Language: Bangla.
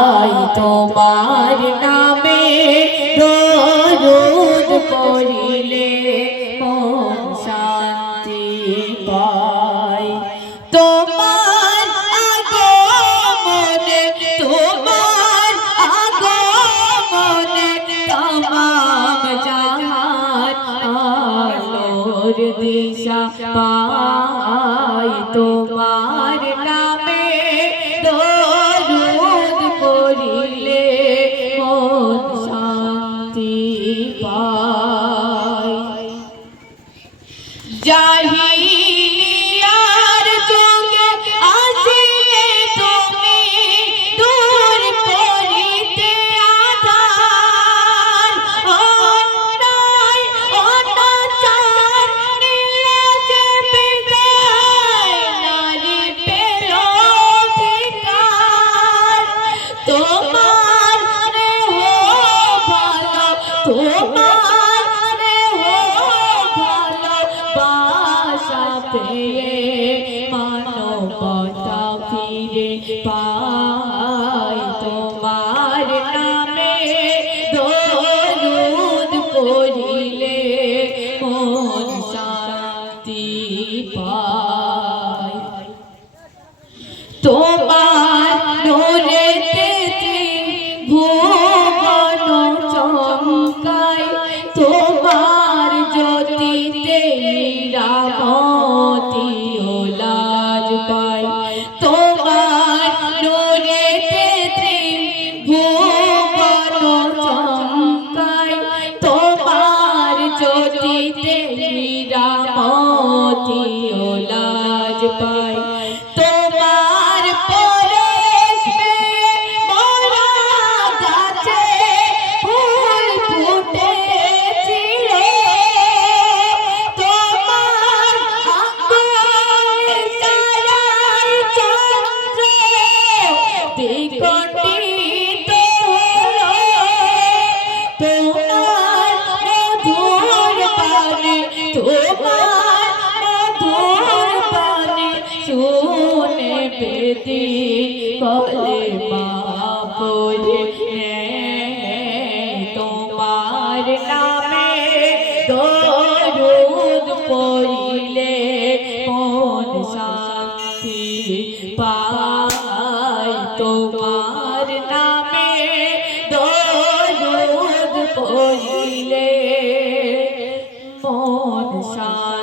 আই তোমার নামে দরুদ পড়িলে মন শান্তি পায় তোমার তোমার আগমনে তমাম জাহান আলোর দিশা পাই। তোমার நீ ফিরে পাই জ্যোতিতে রামতি ওলাজ পায় তোমার পরশ মোরা গাছে ফুল ফুটেছিল। তোমার আঙ্গুলে সারাই চন্দ্র বিকটিত তোমার মধুর পানে শুনে পেতি কলে পড়িলে মন শান্তি পাই তোমার নামে দরুদ পড়িলে। সংসার